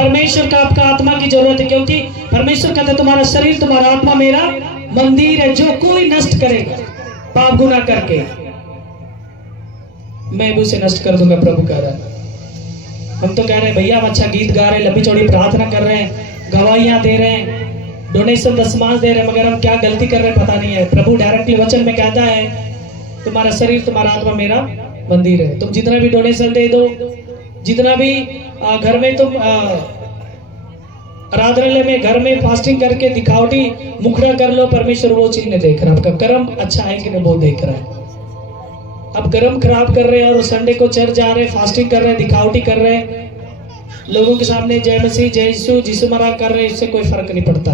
परमेश्वर का आपका आत्मा की जरूरत है, क्योंकि परमेश्वर कहता है तुम्हारा शरीर तुम्हारा आत्मा मेरा मंदिर है। जो कोई नष्ट करेगा पाप गुना करके, मैं भी उसे नष्ट कर दूंगा, प्रभु कह रहा है। हम तो कह रहे हैं भैया हम अच्छा गीत गा रहे हैं, लंबी चौड़ी प्रार्थना कर रहे हैं, गवाहियां दे रहे हैं, डोनेशन दशमांश दे रहे हैं, मगर हम क्या गलती कर रहे हैं पता नहीं है। प्रभु डायरेक्टली वचन में कहता है तुम्हारा शरीर तुम्हारा आत्मा मेरा मंदिर है। तुम जितना भी डोनेशन दे दो, जितना भी घर में तुम आराधनालय में घर में फास्टिंग करके दिखावटी मुखड़ा कर लो, परमेश्वर वो चीज नहीं देख रहा। आपका कर्म अच्छा है कि नहीं वो देख रहा है। अब कर्म खराब कर रहे हैं और संडे को चर्च जा रहे हैं, फास्टिंग कर रहे हैं, दिखावटी कर रहे हैं, लोगों के सामने जय मसीह जय यीशु जिसु महाराज कर रहे हैं, इससे कोई फर्क नहीं पड़ता।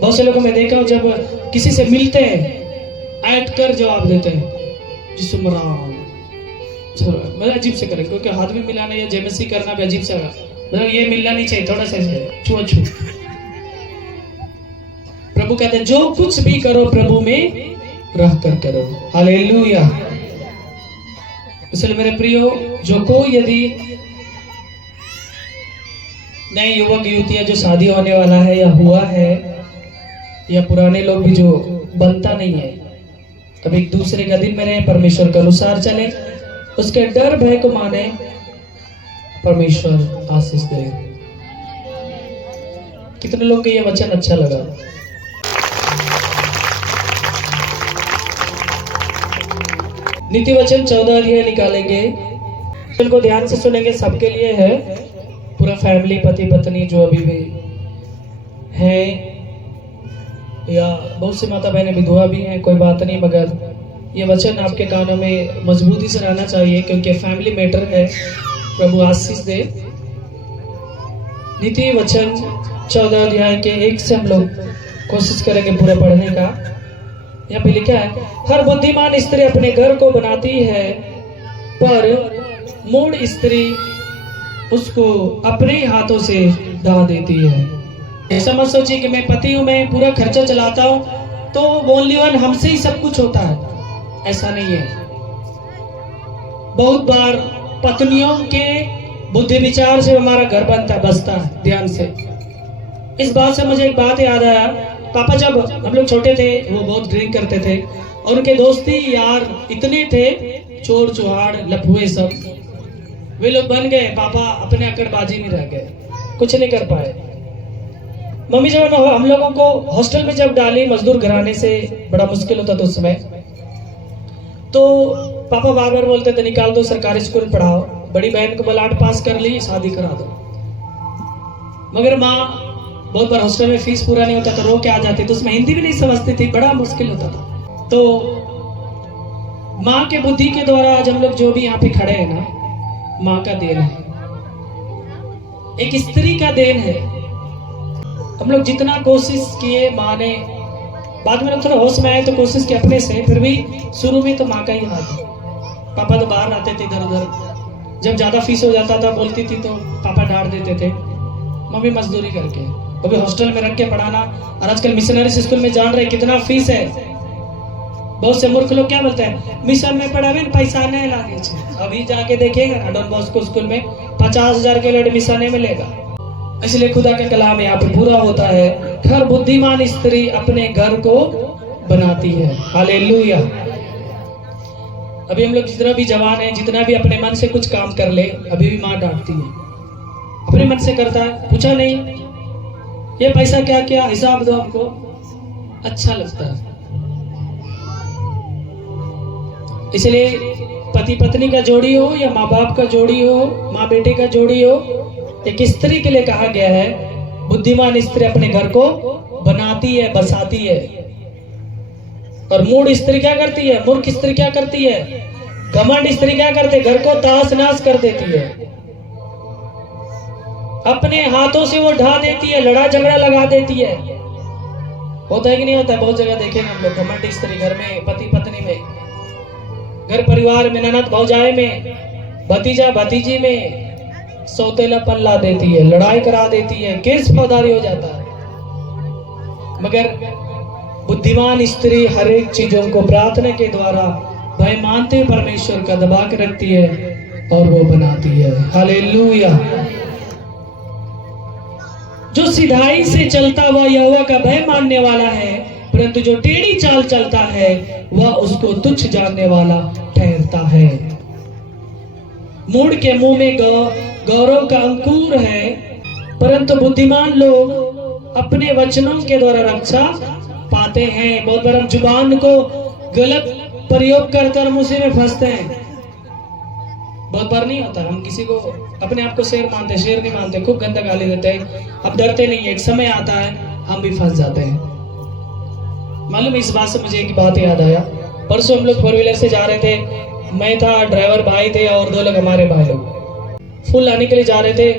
बहुत से लोगों में देखा हूं जब किसी से मिलते हैं ऐट कर जवाब देते हैं जिसु महाराज, मतलब अजीब से करें, क्योंकि हाथ भी मिलाना या जय मसीह करना भी अजीब से, मतलब ये मिलना नहीं चाहिए, थोड़ा सा छुआ। प्रभु कहते हैं जो कुछ भी करो प्रभु में रह कर करो। हालेलुया। इसलिए मेरे प्रियो, जो कोई यदि नए युवक युवतियां जो शादी होने वाला है या हुआ है, या पुराने लोग भी जो बनता नहीं है, अब एक दूसरे का दिन में रहे, परमेश्वर के अनुसार चले, उसके डर भय को माने, परमेश्वर आशीष दे। कितने लोग को ये वचन अच्छा लगा? नीति वचन 14 अध्याय निकालेंगे, इनको ध्यान से सुनेंगे, सबके लिए है, पूरा फैमिली, पति पत्नी जो अभी भी है, या बहुत सी माता बहनें विधवा भी हैं, कोई बात नहीं, मगर ये वचन आपके कानों में मजबूती से रहना चाहिए, क्योंकि फैमिली मैटर है। प्रभु आशीष दे। नीति वचन 14 अध्याय के 1 से हम लोग कोशिश करेंगे पूरा पढ़ने का। यहाँ पे लिखा है, हर बुद्धिमान स्त्री अपने घर को बनाती है, पर मूढ़ स्त्री उसको अपने हाथों से ढा देती है। ऐसा मत सोचिए कि मैं पति हूं, मैं पूरा खर्चा चलाता हूं, तो ओनली वन हमसे ही सब कुछ होता है, ऐसा नहीं है। बहुत बार पत्नियों के बुद्धि विचार से हमारा घर बनता बसता है। ध्यान से इस बात से मुझे एक बात याद आया। पापा जब हम लोग छोटे थे, वो बहुत ड्रिंक करते थे, और उनके दोस्ती यार इतने थे, चोर चुहाड़ लफुए सब, वे लोग बन गए। पापा अपने अकड़बाजी में रह गए, कुछ नहीं कर पाए। मम्मी जब हम लोगों को हॉस्टल में जब डाली, मजदूर घराने से, बड़ा मुश्किल होता था उस समय, तो पापा बार बार बोलते थे निकाल दो, सरकारी स्कूल पढ़ाओ, बड़ी बहन को बलाट पास कर ली, शादी करा दो। मगर माँ बहुत बार हॉस्टल में फीस पूरा नहीं होता तो रो के आ जाती, तो उसमें हिंदी भी नहीं समझती थी, बड़ा मुश्किल होता था। तो माँ के बुद्धि के द्वारा आज हम लोग जो भी यहाँ पे खड़े हैं ना, माँ का देन है, एक स्त्री का देन है। हम लोग जितना कोशिश किए, माँ ने, बाद में लोग थोड़ा होश में आए तो कोशिश की अपने से, फिर भी शुरू में तो माँ का ही हाथ है। पापा तो बाहर आते थे इधर उधर, जब ज्यादा फीस हो जाता था बोलती थी तो पापा डांट देते थे, मम्मी मजदूरी करके, कभी हॉस्टल में रख के पढ़ाना। और आजकल मिशनरी स्कूल में जान रहे कितना फीस है। बहुत से मूर्ख लोग क्या बोलते हैं, मिशन में पढ़ावे पैसा नहीं लागे। अभी जाके देखिएगा डॉन बॉस्को स्कूल में 50,000 के लिए एडमिशन नहीं मिलेगा। इसलिए खुदा के कलाम यहाँ पे पूरा होता है, हर बुद्धिमान स्त्री अपने घर को बनाती है। हालेलुया। अभी हम लोग जितना भी जवान है, जितना भी अपने मन से कुछ काम कर ले, अभी भी माँ डांटती है, अपने मन से करता है, पूछा नहीं ये पैसा क्या क्या हिसाब दो, हमको अच्छा लगता है। इसलिए पति पत्नी का जोड़ी हो या माँ बाप का जोड़ी हो, माँ बेटे का जोड़ी हो, एक स्त्री के लिए कहा गया है, बुद्धिमान स्त्री अपने घर को बनाती है, बसाती है। और मूढ़ स्त्री क्या करती है, मूर्ख स्त्री क्या करती है, घमंड स्त्री क्या करती है, घर को तहस नहस कर देती है, अपने हाथों से वो ढा देती है, लड़ा झगड़ा लगा देती है। होता है कि नहीं होता है? बहुत जगह देखेंगे हम लोग, घमंड स्त्री घर में, पति पत्नी में, घर परिवार में, ननद भौजाई में, भतीजा भतीजी में सौतेलापन ला देती है, लड़ाई करा देती है, केस फौजदारी हो जाता है। मगर बुद्धिमान स्त्री हर एक चीजों को प्रार्थना के द्वारा भय मानते परमेश्वर का दबा के रखती है और वो बनाती है। हालेलुया। जो सिधाई से चलता वह यहोवा का भय मानने वाला है, परंतु जो टेढ़ी चाल चलता है वह उसको तुच्छ जानने वाला ठहरता है। मूढ़ के मुंह में गौरव का अंकुर है, परंतु बुद्धिमान लोग अपने वचनों के द्वारा रक्षा पाते हैं। बहुत बार हम जुबान को गलत प्रयोग करते और उसी में फंसते हैं। बहुत बार नहीं होता, हम किसी को अपने आप को शेर मानते, शेर नहीं मानते, खूब गंदा गाली देते हैं, अब डरते नहीं है। एक समय आता है हम भी फंस जाते हैं। मालूम, इस बात से मुझे एक बात याद आया। परसों हम लोग 4 व्हीलर से जा रहे थे, मैं था, ड्राइवर भाई थे और 2 लोग हमारे भाई लोग। फूल लाने के लिए जा रहे थे,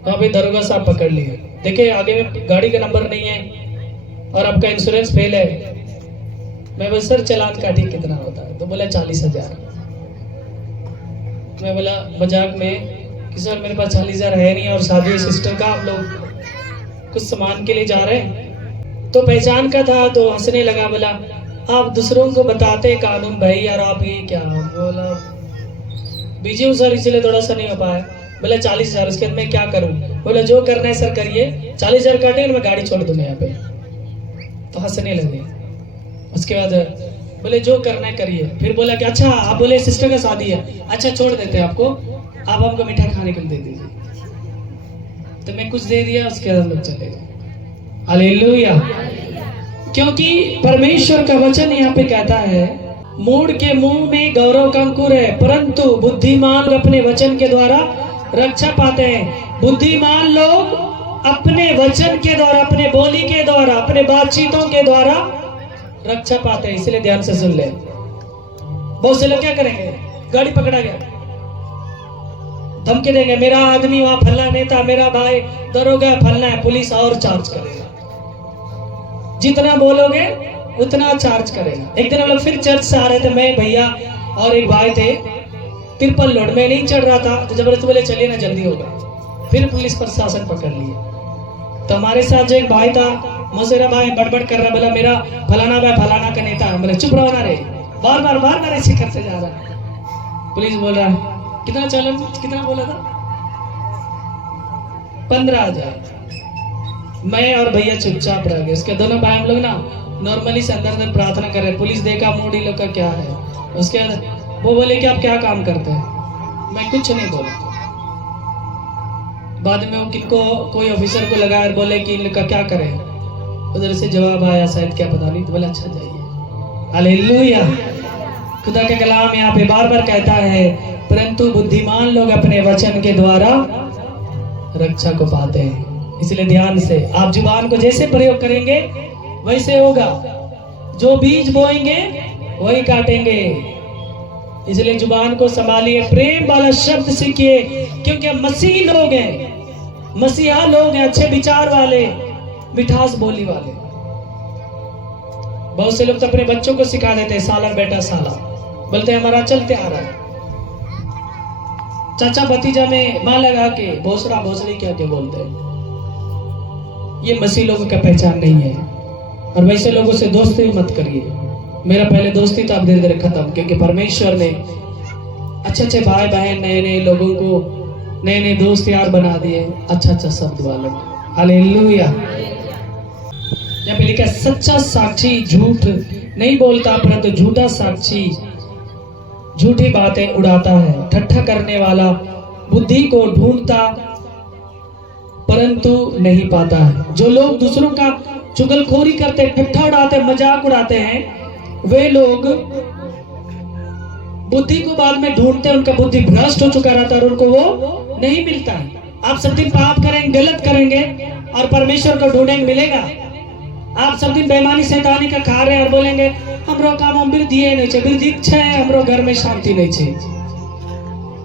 वहां पे दरोगा साहब पकड़ लिए। देखे आगे में गाड़ी का नंबर नहीं है और आपका इंश्योरेंस फेल है। मैं बोला सर चालान काटी कितना होता है? तो बोला 40,000। मैं बोला मजाक में कि सर मेरे पास 40,000 है नहीं और शादी सिस्टर का, हम लोग कुछ सामान के लिए जा रहे हैं। तो पहचान का था तो हंसने लगा, बोला आप दूसरों को बताते कानून भाई और आप ये क्या? बोला बिजी हूँ सर इसलिए थोड़ा सा नहीं हो पाया। बोला 40,000, उसके बाद मैं क्या करूँ? बोला जो करना है सर करिए, 40,000 काटे और मैं गाड़ी छोड़ दूंगा यहाँ पे। तो हंसने लगे। उसके बाद बोले जो करना है करिए। फिर बोला कि अच्छा आप बोले सिस्टर का शादी है, अच्छा छोड़ देते हैं आपको, आप हमको मीठा खाने के लिए दे दीजिए। तो मैं कुछ दे दिया, उसके बाद हम लोग चले गए। हालेलुया। क्योंकि परमेश्वर का वचन यहाँ पे कहता है मूढ़ के मुंह में गौरव का अंकुर है, परंतु बुद्धिमान अपने वचन के द्वारा रक्षा पाते हैं। बुद्धिमान लोग अपने वचन के द्वारा, अपने बोली के द्वारा, अपने बातचीतों के द्वारा रक्षा पाते हैं। इसलिए ध्यान से सुन ले। बहुत से लोग क्या करेंगे, गाड़ी पकड़ा गया, धमकी देंगे मेरा आदमी वहां फलना नेता, मेरा भाई दरोगा फलना है, पुलिस और चार्ज करेगा। जितना बोलोगे उतना चार्ज करेगा। एक दिन हम लोग फिर चर्च से आ रहे थे, मैं भैया और एक भाई थे, ट्रिपल लोड में नहीं चढ़ रहा था तो जबरदस्ती बोले चलिए ना जल्दी होगा। फिर पुलिस प्रशासन पकड़ लिए। तो हमारे साथ जो एक भाई था, मुझसे भाई बड़बड़ कर रहा, बोला मेरा फलाना भाई फलाना का नेता है। बोले चुप रहो ना रे, बार बार ऐसे करते जा रहा है। पुलिस बोल रहा है कितना चालान, कितना बोला था? 15,000। मैं और भैया चुपचाप रह गए। उसके दोनों भाई हम लोग ना नॉर्मली से अंदर प्रार्थना कर रहे। पुलिस देखा मूड इन लोग का क्या है। उसके बाद वो बोले कि आप क्या काम करते हैं? मैं कुछ नहीं बोला। बाद में वो किनको कोई ऑफिसर को लगा और बोले कि इन लोग का क्या करें। उधर से जवाब आया शायद क्या पता नहीं, तो बोला अच्छा जाइए। हालेलुया। खुदा का कलाम यहाँ पे बार बार कहता है परंतु बुद्धिमान लोग अपने वचन के द्वारा रक्षा को पाते हैं। इसलिए ध्यान से आप जुबान को जैसे प्रयोग करेंगे वैसे होगा। जो बीज बोएंगे वही काटेंगे। इसलिए जुबान को संभालिए, प्रेम वाला शब्द सीखिए, क्योंकि हम मसीही लोग हैं, मसीहा लोग हैं, अच्छे विचार वाले, मिठास बोली वाले। बहुत से लोग तो अपने बच्चों को सिखा देते हैं साला बेटा साला, बोलते हैं हमारा चलते आ रहा है। चाचा भतीजा में मां लगा के भोसड़ा भोसड़ी क्या के बोलते हैं। ये मसीह लोगों का पहचान नहीं है। और वैसे लोगों से दोस्ती मत करिए। मेरा पहले दोस्ती था, अब धीरे धीरे खत्म, क्योंकि परमेश्वर ने अच्छे अच्छे भाई बहन, नए नए लोगों को नए नए दोस्त यार बना दिए, अच्छा शब्द वाले। हालेलुया। यहाँ पे लिखा सच्चा साक्षी झूठ नहीं बोलता, परंतु झूठा साक्षी झूठी बातें उड़ाता है। ठट्ठा करने वाला बुद्धि को ढूंढता परंतु नहीं पाता है। जो लोग दूसरों का चुगलखोरी करते, ठट्ठा उड़ाते, मजाक उड़ाते हैं, वे लोग बुद्धि को बाद में ढूंढते हैं। उनका बुद्धि भ्रष्ट हो चुका रहता है और उनको वो नहीं मिलता है। आप सब दिन पाप करेंगे, गलत करेंगे और परमेश्वर को ढूंढेंगे, मिलेगा? आप सब दिन बेईमानी शैतानी का खा रहे हैं और बोलेंगे हमरो काम हम वृद्धि नहीं चाहिए, वृद्धि इच्छा है, हमरो घर में शांति नहीं चाहिए।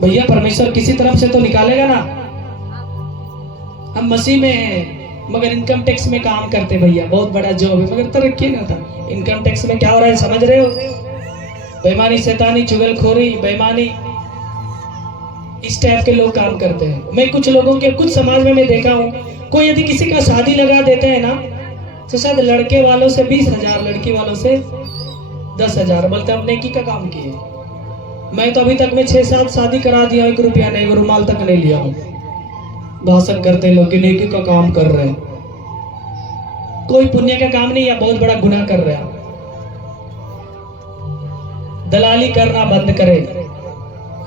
भैया परमेश्वर किसी तरफ से तो निकालेगा ना। हम मसीह में हैं मगर इनकम टैक्स में काम करते भैया, बहुत बड़ा जॉब है मगर तरक्की ना था। इनकम टैक्स में क्या हो रहा है समझ रहे हो? बेईमानी शैतानी चुगलखोरी बेईमानी, इस टाइप के लोग काम करते हैं। मैं कुछ लोगों के कुछ समाज में मैं देखा हूँ, कोई यदि किसी का शादी लगा देते हैं ना तो शायद लड़के वालों से 20,000, लड़की वालों से 10,000, बोलते हम नेकी का काम किए। मैं तो अभी तक में 6-7 शादी करा दिया, 1 रुपया नहीं, 1 रुमाल तक नहीं लिया हूँ। भाषण करते हैं लोग कि नेकी का काम कर रहे हैं, कोई पुण्य का काम नहीं या बहुत बड़ा गुनाह कर रहे हैं। दलाली करना बंद करें।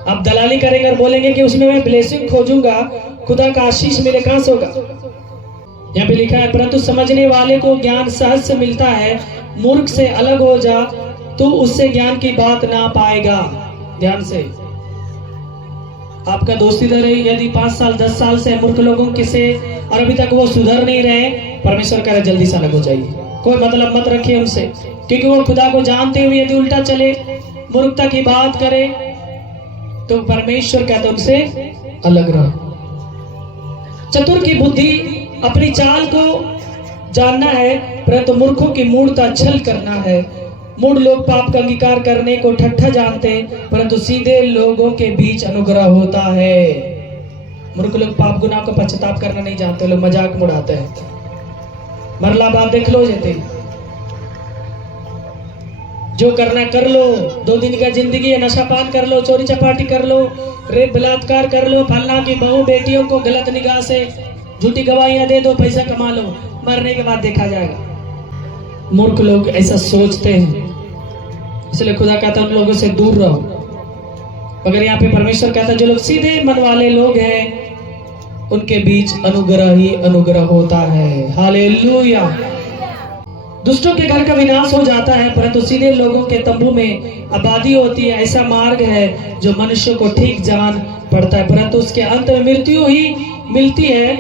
आप दलाली करेंगे और बोलेंगे कि उसमें मैं ब्लेसिंग खोजूंगा, खुदा का आशीष मेरे कहां से होगा। यहाँ पे लिखा है, परंतु समझने वाले को ज्ञान सहज से मिलता है, मूर्ख से अलग हो जा तो उससे ज्ञान की बात ना पाएगा। ध्यान से, आपका दोस्ती इधर है, यदि 5 साल 10 साल से मूर्ख लोगों के से और अभी तक वो सुधर नहीं रहे, परमेश्वर कह रहे जल्दी से अलग हो जाइए। कोई मतलब मत रखिए उनसे, क्योंकि वो खुदा को जानते हुए यदि उल्टा चले, मूर्खता की बात करे, तो परमेश्वर कहते उनसे अलग रहो। चतुर की बुद्धि अपनी चाल को जानना है, परंतु मूर्खों की मूढ़ता छल करना है। मूढ़ लोग पाप का अंगीकार करने को ठट्ठा जानते, परंतु सीधे लोगों के बीच अनुग्रह होता है। मूर्ख लोग पाप गुनाह को पश्चाताप करना नहीं जानते, लोग मजाक उड़ाते हैं। मरला बात देख लो, जेते जो करना कर लो, 2 दिन का जिंदगी है, नशा पान कर लो, चोरी चपाटी कर लो, रेप बलात्कार कर लो, फलना की बहू बेटियों को गलत निगाह से झूठी गवाहियां दे दो, पैसा कमा लो, मरने के बाद देखा जाएगा। मूर्ख लोग ऐसा सोचते हैं, इसलिए खुदा कहता है उन लोगों से दूर रहो। मगर यहाँ पे परमेश्वर कहता है जो लोग सीधे मन वाले लोग हैं उनके बीच अनुग्रह ही अनुग्रह होता है। हालेलुया। दुष्टों के घर का विनाश हो जाता है, परंतु सीधे लोगों के तंबू में आबादी होती है। ऐसा मार्ग है जो मनुष्य को ठीक जान पड़ता है, परंतु उसके अंत में मृत्यु ही मिलती है।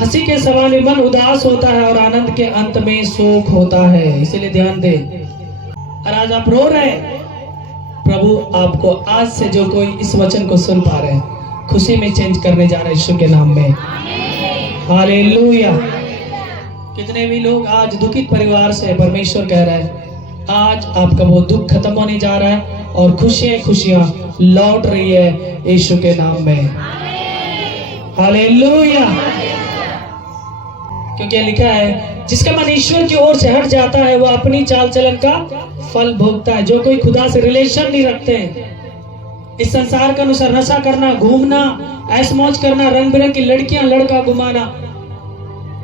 हंसी के समान मन उदास होता है और आनंद के अंत में शोक होता है। इसलिए ध्यान दे, और आज आप रो रहे हैं, प्रभु आपको आज से जो कोई इस वचन को सुन पा रहे हैं खुशी में चेंज करने जा रहे हैं यीशु के नाम में। हालेलुया। कितने भी लोग आज दुखित परिवार से, परमेश्वर कह रहा है आज आपका वो दुख खत्म होने जा रहा है और खुशियां खुशियां लौट रही है यीशु के नाम में। हालेलुया। क्योंकि लिखा है जिसका मन ईश्वर की ओर से हट जाता है वह अपनी चाल चलन का फल भोगता है। जो कोई खुदा से रिलेशन नहीं रखते हैं, इस संसार के अनुसार नशा करना, घूमना, ऐश मौज करना, रंग बिरंग की लड़कियां लड़का घुमाना,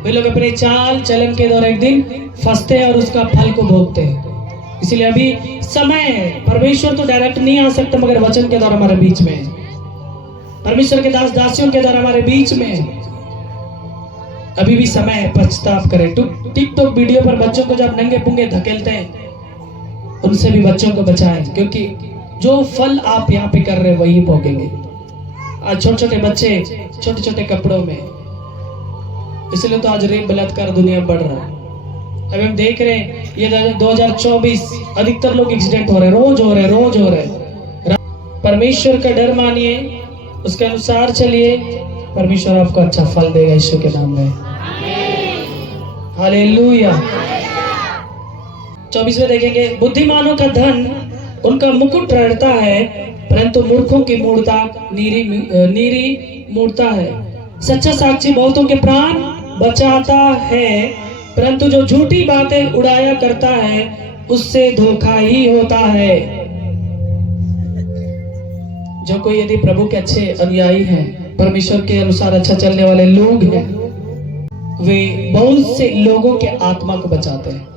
वे लोग अपने चाल चलन के द्वारा एक दिन फंसते हैं और उसका फल को भोगते हैं। इसलिए अभी समय है, परमेश्वर तो डायरेक्ट नहीं आ सकता, मगर वचन के द्वारा हमारे बीच में, परमेश्वर के दास दासियों के द्वारा हमारे बीच में अभी भी समय है। पछताव करें। टिकटॉक वीडियो पर बच्चों को जब नंगे पुंगे धकेलते हैं, उनसे भी बच्चों को बचाएं, क्योंकि जो फल आप यहाँ पे कर रहे हैं वही भोगेंगे। आज छोटे छोटे बच्चे छोटे छोटे कपड़ों में, इसलिए तो आज रेप बलात्कार दुनिया बढ़ रहा है। अभी हम देख रहे हैं ये 2024 अधिकतर लोग एक्सीडेंट हो रहे हैं, रोज हो रहे। परमेश्वर का डर मानिए, उसके अनुसार चलिए, परमेश्वर आपको अच्छा फल देगा यीशु के नाम में। हालेलुया। 24 में देखेंगे, बुद्धिमानों का धन उनका मुकुट रहता है, परंतु मूर्खों की मूर्खता नीरी मूर्खता है। सच्चा साक्षी बहुतों के प्राण बचाता है, परंतु जो झूठी बातें उड़ाया करता है उससे धोखा ही होता है। जो कोई यदि प्रभु के अच्छे अनुयायी हैं, परमेश्वर के अनुसार अच्छा चलने वाले लोग हैं, वे बहुत से लोगों के आत्मा को बचाते हैं।